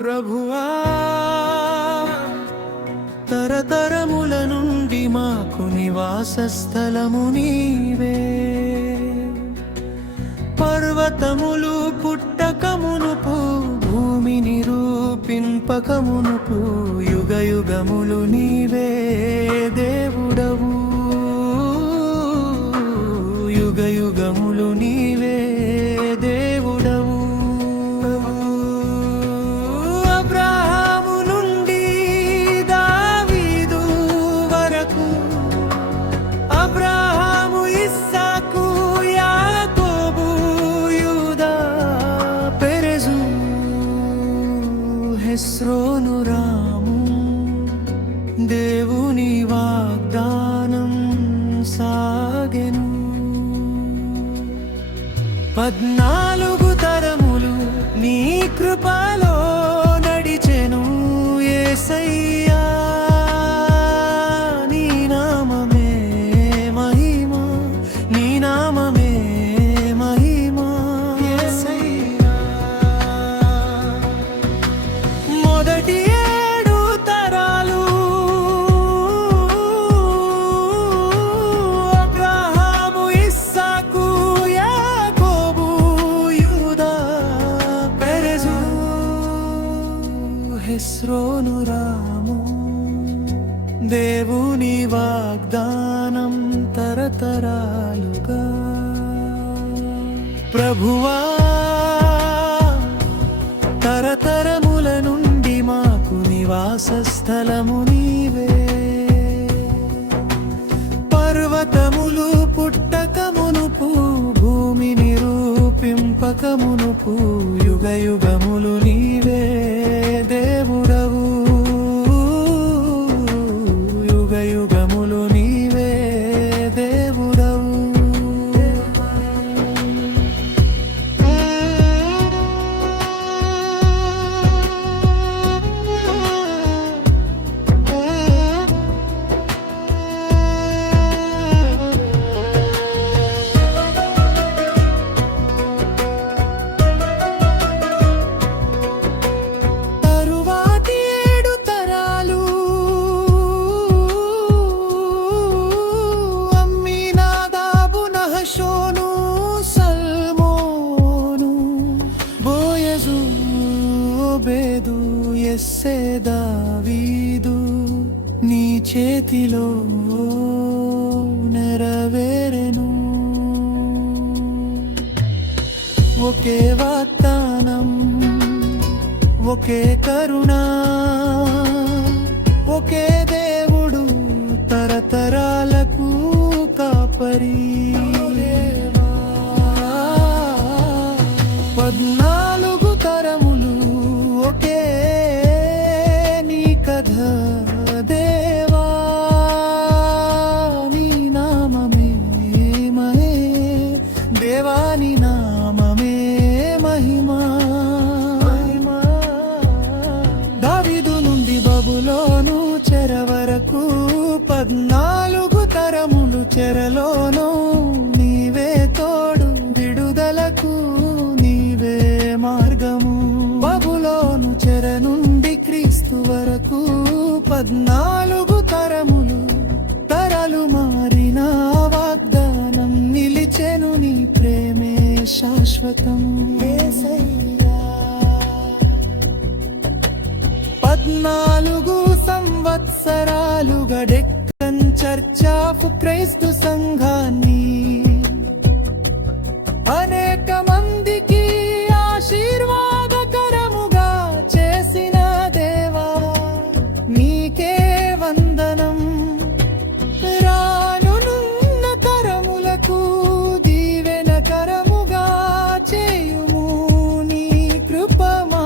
ప్రభువా తరతరముల నుండి మాకు నివాస స్థలము నీవే. పర్వతములు పుట్టకమునుపు భూమిని రూపింపకమునుపు యుగ యుగములు నీవే దేవుడవు. యుగ యుగములు నీవే దేవుడవు. అబ్రహాము నుండి దావీదు వరకు, అబ్రహాము ఇస్సాకు యాకోబు యూదా పెరెజు హెస్రోను రాము, దేవుని వాగ్దానం సాగెను. 14 తరములు నీ కృపలో నడిచెను యేసయ్యా. నీ నామమే మహిమ, నీ నామమే మహిమ యేసయ్యా. మొదటి 7 తరాలు అబ్రహాము ఇస్సాకు యాకోబు యూదా పెరెజు హెస్రోను రాము, దేవుని వాగ్దానం తరతరాలుగా. ప్రభువా తరతరముల నుండి మాకు నివాస స్థలము నీవే. పర్వతములు పుట్టకమునుపు భూమిని రూపింపకమునుపు యుగ యుగములు నీవే దేవుడవు. యుగ యుగములు నీవే దేవుడవు. తరువాతి 7 తరాలు అమ్మీనాదాబు నహషోను సల్మోను బోయజు ఓబేదు యెస్సే దావీదు నీ చేతిలో నెరవేరెను. ఒకే వాగ్దానం, ఒకే కరుణ, ఒకే దేవుడు తరతరాలకు కాపరి. 14 తరములు ఒకే నీ కథ దేవా. నీ నామమే మహే, దేవా నీ నామమే మహిమా. దావీదు నుండి బబులోను చెర వరకు 14 తరములు చెరలోను నీవే తోడు, విడుదలకు నీవే మార్గము. బబులోను చెర నుండి క్రీస్తు వరకు 14 తరములు తరాలు మారిన వాగ్దానం నిలిచెను. నీ ప్రేమే శాశ్వతము యేసయ్యా. 14 సంవత్సరాలుగా డెక్కన్ చర్చ్ ఆఫ్ క్రైస్తు సంఘాన్ని అనేక మందికి ఆశీర్వాదకరముగా చేసిన దేవా నీకే వందనం. రానున్న తరములకు దీవెనకరముగా చేయుము. నీ కృప మా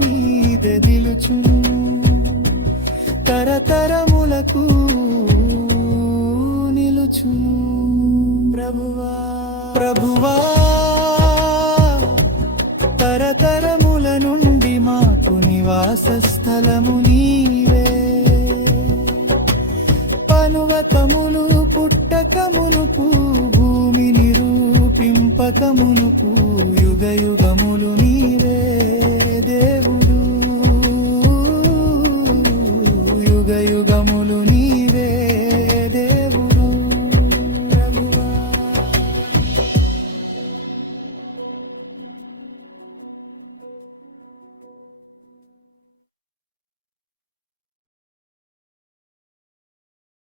మీద నిలుచును తరతరములకు నిలుచును. ప్రభువా ప్రభువా తరతరముల నుండి మాకు నివాస స్థలము నీవే. పర్వతములు పుట్టకమునుపు భూమిని రూపింపకమును